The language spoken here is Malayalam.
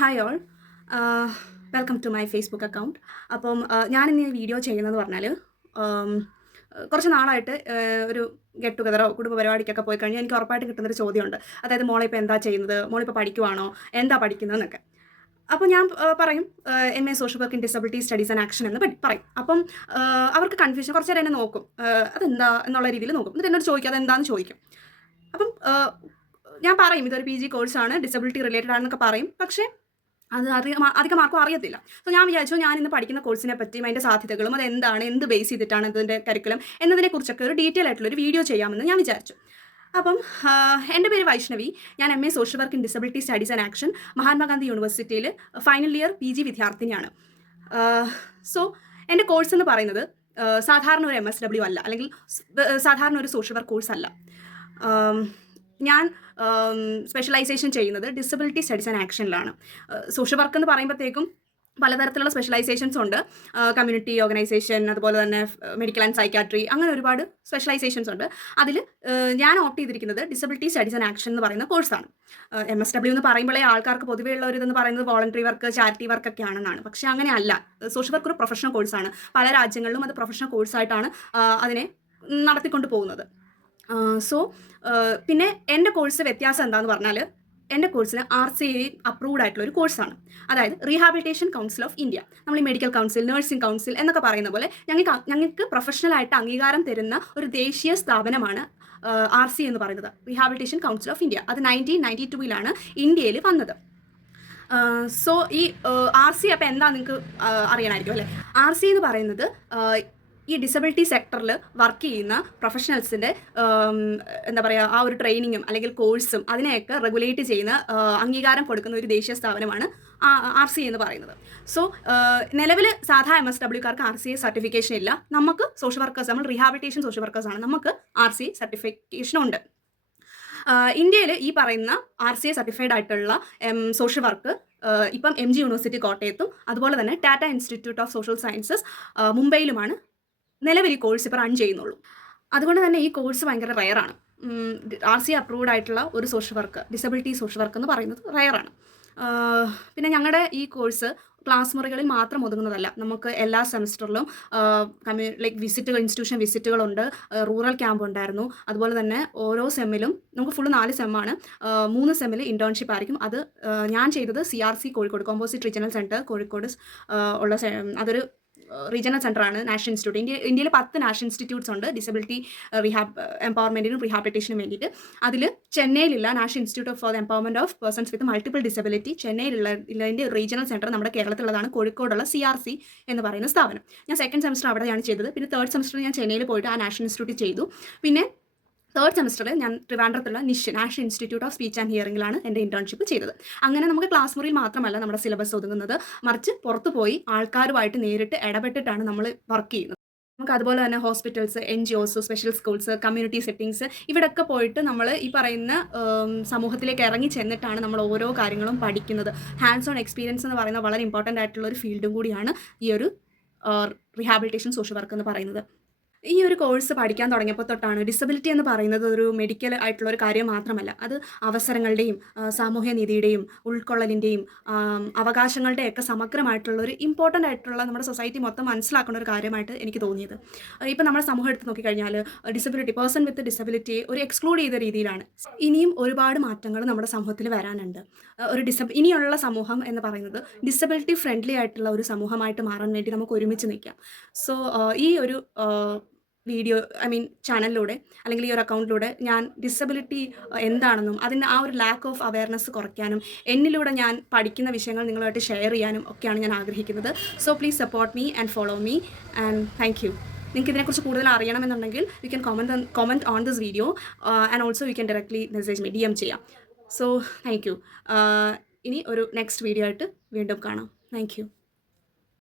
Hi all, welcome to my Facebook account. അപ്പം ഞാനിന്ന് ഈ വീഡിയോ ചെയ്യുന്നതെന്ന് പറഞ്ഞാൽ കുറച്ച് നാളായിട്ട് ഒരു ഗെറ്റ് ടുഗതറോ കുടുംബ പരിപാടിക്കൊക്കെ പോയി കഴിഞ്ഞാൽ എനിക്ക് ഉറപ്പായിട്ട് കിട്ടുന്നൊരു ചോദ്യമുണ്ട്. അതായത് മോളിപ്പോൾ എന്താ ചെയ്യുന്നത്, മോളിപ്പോൾ പഠിക്കുവാണോ, എന്താ പഠിക്കുന്നതെന്നൊക്കെ. അപ്പോൾ ഞാൻ പറയും MA social work in disability studies and action എന്ന് പറയും. അപ്പം അവർക്ക് കൺഫ്യൂഷൻ കുറച്ച് നേരം എന്നെ നോക്കും, അതെന്താ എന്നുള്ള രീതിയിൽ നോക്കും. എന്നിട്ട് എന്നോട് ചോദിക്കും അതെന്താണെന്ന് ചോദിക്കും. അപ്പം ഞാൻ പറയും ഇതൊരു PG കോഴ്സാണ്, ഡിസബിലിറ്റി റിലേറ്റഡ് ആണെന്നൊക്കെ പറയും. പക്ഷേ അത് അധികം ആർക്കും അറിയത്തില്ല. സോ ഞാൻ വിചാരിച്ചു ഞാൻ ഇന്ന് പഠിക്കുന്ന കോഴ്സിനെ പറ്റിയും അതിൻ്റെ സാധ്യതകളും അതെന്താണ്, എന്ത് ബേസ് ചെയ്തിട്ടാണ് ഇതിൻ്റെ കരിക്കുലം എന്നതിനെക്കുറിച്ചൊക്കെ ഒരു ഡീറ്റെയിൽ ആയിട്ടുള്ളൊരു വീഡിയോ ചെയ്യാമെന്ന് ഞാൻ വിചാരിച്ചു. അപ്പം എൻ്റെ പേര് വൈഷ്ണവി. ഞാൻ MA social work in disability studies and action Mahatma Gandhi യൂണിവേഴ്സിറ്റിയിൽ ഫൈനൽ ഇയർ PG വിദ്യാർത്ഥിനിയാണ്. സോ എൻ്റെ കോഴ്സ് എന്ന് പറയുന്നത് സാധാരണ ഒരു MSW അല്ല, അല്ലെങ്കിൽ സാധാരണ ഒരു സോഷ്യൽ വർക്ക് കോഴ്സ് അല്ല. ഞാൻ സ്പെഷ്യലൈസേഷൻ ചെയ്യുന്നത് ഡിസബിലിറ്റി സ്റ്റഡീസ് ആൻഡ് ആക്ഷനിലാണ്. സോഷ്യൽ വർക്ക് എന്ന് പറയുമ്പോഴത്തേക്കും പലതരത്തിലുള്ള സ്പെഷ്യലൈസേഷൻസ് ഉണ്ട്. കമ്മ്യൂണിറ്റി ഓർഗനൈസേഷൻ, അതുപോലെ തന്നെ മെഡിക്കൽ ആൻഡ് സൈക്കാട്രി, അങ്ങനെ ഒരുപാട് സ്പെഷ്യലൈസേഷൻസ് ഉണ്ട്. അതിൽ ഞാൻ ഓപ്റ്റ് ചെയ്തിരിക്കുന്നത് ഡിസബിലിറ്റി സ്റ്റഡീസ് ആൻഡ് ആക്ഷൻ എന്ന് പറയുന്ന കോഴ്സാണ്. MSW എന്ന് പറയുമ്പോഴേ ആൾക്കാർക്ക് പൊതുവേ ഉള്ള ഒരു ഇതെന്ന് പറയുന്നത് വോളണ്ടറി വർക്ക്, ചാരിറ്റി വർക്കൊക്കെ ആണെന്നാണ്. പക്ഷേ അങ്ങനെ അല്ല. സോഷ്യൽ വർക്ക് ഒരു പ്രൊഫഷണൽ കോഴ്സാണ്. പല രാജ്യങ്ങളിലും അത് പ്രൊഫഷണൽ കോഴ്സായിട്ടാണ് അതിനെ നടത്തിക്കൊണ്ട് പോകുന്നത്. സോ പിന്നെ എൻ്റെ കോഴ്സ് വ്യത്യാസം എന്താണെന്ന് പറഞ്ഞാൽ, എൻ്റെ കോഴ്സിന് RCA അപ്രൂവ്ഡ് ആയിട്ടുള്ള ഒരു കോഴ്സാണ്. അതായത് റീഹാബിലിറ്റേഷൻ കൗൺസിൽ ഓഫ് ഇന്ത്യ. നമ്മൾ ഈ മെഡിക്കൽ കൗൺസിൽ, നഴ്സിംഗ് കൗൺസിൽ എന്നൊക്കെ പറയുന്ന പോലെ ഞങ്ങൾക്ക് പ്രൊഫഷണലായിട്ട് അംഗീകാരം തരുന്ന ഒരു ദേശീയ സ്ഥാപനമാണ് RCA എന്ന് പറയുന്നത്, റീഹാബിലിറ്റേഷൻ കൗൺസിൽ ഓഫ് ഇന്ത്യ. അത് 1992 ഇന്ത്യയിൽ വന്നത്. സോ ഈ RCA അപ്പോൾ എന്താ നിങ്ങൾക്ക് അറിയണമായിരിക്കും അല്ലേ. RCA എന്ന് പറയുന്നത് ഈ ഡിസബിലിറ്റി സെക്ടറിൽ വർക്ക് ചെയ്യുന്ന പ്രൊഫഷണൽസിൻ്റെ എന്താ പറയുക, ആ ഒരു ട്രെയിനിങ്ങും അല്ലെങ്കിൽ കോഴ്സും അതിനെയൊക്കെ റെഗുലേറ്റ് ചെയ്യുന്ന അംഗീകാരം കൊടുക്കുന്ന ഒരു ദേശീയ സ്ഥാപനമാണ് RCA എന്ന് പറയുന്നത്. സോ നിലവിൽ സാധാ MSWക്കാർക്ക് RCA സർട്ടിഫിക്കേഷൻ ഇല്ല. നമുക്ക് സോഷ്യൽ വർക്കേഴ്സ്, നമ്മൾ റീഹാബിലിറ്റേഷൻ സോഷ്യൽ വർക്കേഴ്സാണ്, നമുക്ക് RCA സർട്ടിഫിക്കേഷൻ ഉണ്ട്. ഇന്ത്യയിൽ ഈ പറയുന്ന RCA സർട്ടിഫൈഡ് ആയിട്ടുള്ള സോഷ്യൽ വർക്ക് ഇപ്പം MG യൂണിവേഴ്സിറ്റി കോട്ടയത്തും അതുപോലെ തന്നെ Tata institute of social sciences മുംബൈയിലുമാണ് നിലവിൽ ഈ കോഴ്സ് ഇപ്പോൾ റൺ ചെയ്യുന്നുള്ളൂ. അതുകൊണ്ട് തന്നെ ഈ കോഴ്സ് ഭയങ്കര റയറാണ്. RCA അപ്രൂവ്ഡ് ആയിട്ടുള്ള ഒരു social work, disability social work എന്ന് പറയുന്നത് റയറാണ്. പിന്നെ ഞങ്ങളുടെ ഈ കോഴ്സ് ക്ലാസ് മുറികളിൽ മാത്രം ഒതുങ്ങുന്നതല്ല. നമുക്ക് എല്ലാ സെമസ്റ്ററിലും ഇൻസ്റ്റിറ്റ്യൂഷൻ വിസിറ്റുകളുണ്ട്. റൂറൽ ക്യാമ്പ് ഉണ്ടായിരുന്നു. അതുപോലെ തന്നെ ഓരോ സെമ്മിലും നമുക്ക് ഫുള്ള് 4 സെമ്മാണ്. 3 സെമ്മിൽ ഇൻറ്റേൺഷിപ്പ് ആയിരിക്കും. അത് ഞാൻ ചെയ്തത് CRC Kozhikode, composite regional centre Kozhikode ഉള്ള അതൊരു റീജിയണൽ സെൻ്ററാണ്. നാഷണൽ ഇൻസ്റ്റിറ്റ്യൂട്ട്, ഇന്ത്യയിൽ 10 നാഷണൽ ഇൻസ്റ്റിറ്റ്യൂട്ട്സ് ഉണ്ട് ഡിസബിലിറ്റി എംപവർമെൻറ്റിനും റീഹാബിലിറ്റേഷനും വേണ്ടിയിട്ട്. അതിൽ ചെന്നൈയിലുള്ള national institute for the empowerment of persons with multiple disability, ചെന്നൈയിലുള്ളതിൻ്റെ റീജിയണൽ സെൻറ്റർ നമ്മുടെ കേരളത്തിലുള്ളതാണ് കോഴിക്കോടുള്ള CRC എന്ന് പറയുന്ന സ്ഥാപനം. ഞാൻ സെക്കൻഡ് സെമസ്റ്റർ അവിടെയാണ് ചെയ്തത്. പിന്നെ തേർഡ് സെമസ്റ്റർ ഞാൻ ചെന്നൈയിൽ പോയിട്ട് ആ നാഷണൽ ഇൻസ്റ്റിറ്റ്യൂട്ടിൽ ചെയ്തു. പിന്നെ തേർഡ് സെമസ്റ്ററിൽ ഞാൻ ട്രിവാൻഡ്രത്തുള്ള national institute of speech and ഹിയറിംഗിലാണ് എൻ്റെ ഇൻറ്റേൺഷിപ്പ് ചെയ്തത്. അങ്ങനെ നമുക്ക് ക്ലാസ് മുറിയിൽ മാത്രമല്ല നമ്മുടെ സിലബസ് ഒതുങ്ങുന്നത്, മറിച്ച് പുറത്തു പോയി ആൾക്കാരുമായിട്ട് നേരിട്ട് ഇടപെട്ടിട്ടാണ് നമ്മൾ വർക്ക് ചെയ്യുന്നത്. നമുക്ക് അതുപോലെ തന്നെ hospitals, NGOs, special schools, community settings, ഇവിടെയൊക്കെ പോയിട്ട് നമ്മൾ ഈ പറയുന്ന സമൂഹത്തിലേക്ക് ഇറങ്ങി ചെന്നിട്ടാണ് നമ്മൾ ഓരോ കാര്യങ്ങളും പഠിക്കുന്നത്. ഹാൻഡ്സ് ഓൺ എക്സ്പീരിയൻസ് എന്ന് പറയുന്ന വളരെ ഇമ്പോർട്ടൻ്റ് ആയിട്ടുള്ള ഒരു ഫീൽഡും കൂടിയാണ് ഈ ഒരു റീഹാബിലിറ്റേഷൻ സോഷ്യൽ വർക്ക് എന്ന് പറയുന്നത്. ഈ ഒരു കോഴ്സ് പഠിക്കാൻ തുടങ്ങിയപ്പോൾ തൊട്ടാണ് ഡിസബിലിറ്റി എന്ന് പറയുന്നത് ഒരു മെഡിക്കൽ ആയിട്ടുള്ള ഒരു കാര്യം മാത്രമല്ല, അത് അവസരങ്ങളുടെയും സാമൂഹ്യ നീതിയുടെയും ഉൾക്കൊള്ളലിൻ്റെയും അവകാശങ്ങളുടെയൊക്കെ സമഗ്രമായിട്ടുള്ള ഒരു ഇമ്പോർട്ടൻ്റ് ആയിട്ടുള്ള നമ്മുടെ സൊസൈറ്റി മൊത്തം മനസ്സിലാക്കുന്ന ഒരു കാര്യമായിട്ട് എനിക്ക് തോന്നിയത്. ഇപ്പം നമ്മുടെ സമൂഹം എടുത്ത് നോക്കിക്കഴിഞ്ഞാൽ പേഴ്സൺ വിത്ത് ഡിസബിലിറ്റി ഒരു എക്സ്ക്ലൂഡ് ചെയ്ത രീതിയിലാണ്. ഇനിയും ഒരുപാട് മാറ്റങ്ങൾ നമ്മുടെ സമൂഹത്തിൽ വരാനുണ്ട്. ഇനിയുള്ള സമൂഹം എന്ന് പറയുന്നത് ഡിസബിലിറ്റി ഫ്രണ്ട്ലി ആയിട്ടുള്ള ഒരു സമൂഹമായിട്ട് മാറാൻ വേണ്ടി നമുക്ക് ഒരുമിച്ച് നിൽക്കാം. സോ ഈ ഒരു വീഡിയോ ചാനലിലൂടെ അല്ലെങ്കിൽ ഈ ഒരു അക്കൗണ്ടിലൂടെ ഞാൻ ഡിസബിലിറ്റി എന്താണെന്നും അതിൻ്റെ ആ ഒരു ലാക്ക് ഓഫ് അവയർനെസ് കുറയ്ക്കാനും എന്നിലൂടെ ഞാൻ പഠിക്കുന്ന വിഷയങ്ങൾ നിങ്ങളുമായിട്ട് ഷെയർ ചെയ്യാനും ഒക്കെയാണ് ഞാൻ ആഗ്രഹിക്കുന്നത്. So please support me and follow me and thank you. നിങ്ങൾക്ക് ഇതിനെക്കുറിച്ച് കൂടുതൽ അറിയണമെന്നുണ്ടെങ്കിൽ you can comment on this video and also you can directly message me, DM ചെയ്യാം. So thank you. ഇനി ഒരു നെക്സ്റ്റ് വീഡിയോ ആയിട്ട് വീണ്ടും കാണാം. Thank you.